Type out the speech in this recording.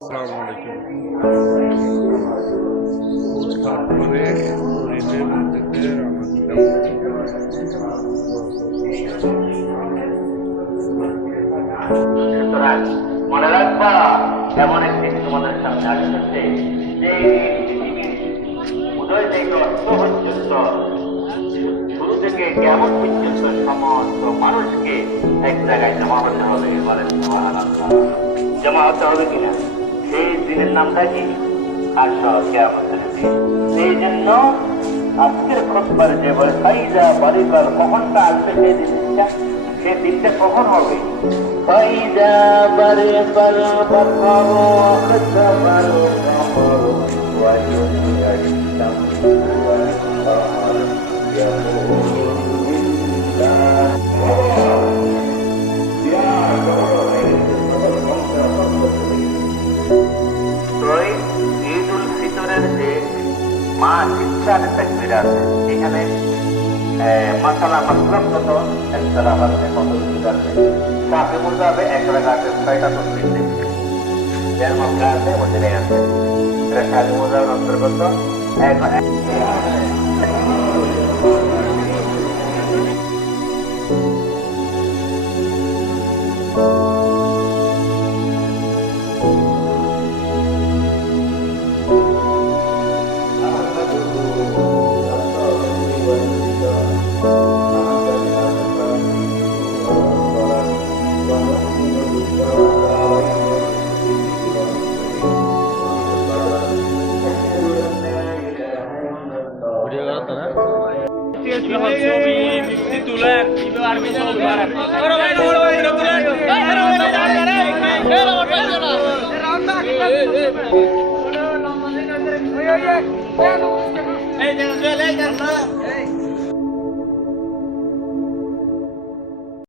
আসসালামু আলাইকুম। তারপরে ট্রেনের মধ্যে রওনা দিলাম। সুতরাং মনে রাখবা, এমন একদিন তোমাদের সামনে আসতেছে যে পৃথিবীর উদয় থেকে অস্ত পর্যন্ত, শুরু থেকে কেমন পর্যন্ত সমস্ত মানুষকে এক জায়গায় জমা হতে হবে। বলেন সুবহানাল্লাহ। জমা হতে হবে কিনা? সেই দিনের নামটা কি? আসর, কিয়ামতের দিন। সেই জন্য আজকের খুতবার যে বলে ফাইজা বারিকাল, কখনটা আসবে সেই দিনটা? সে দিনটা কখন হবে? ফাইজা বারিকাল বাসর ওয়াখতাবাল কমর ওয়া জুমিআত শামসু ওয়াল কমর ইয়াকুলু লিল্লাহ ঈদ উল ফিতরের যে মা চিৎকার তাকবীর আছে, এখানে মাসালা মাসলামগত ইখতিলাফ আছে, কত কিছু আছে। সাথে বলতে হবে এক রাকাতের 6টা তাকবীর দেখতে, যার মধ্যে আছে মধ্যে আছে এটা সাথে মোজার অন্তর্গত এক।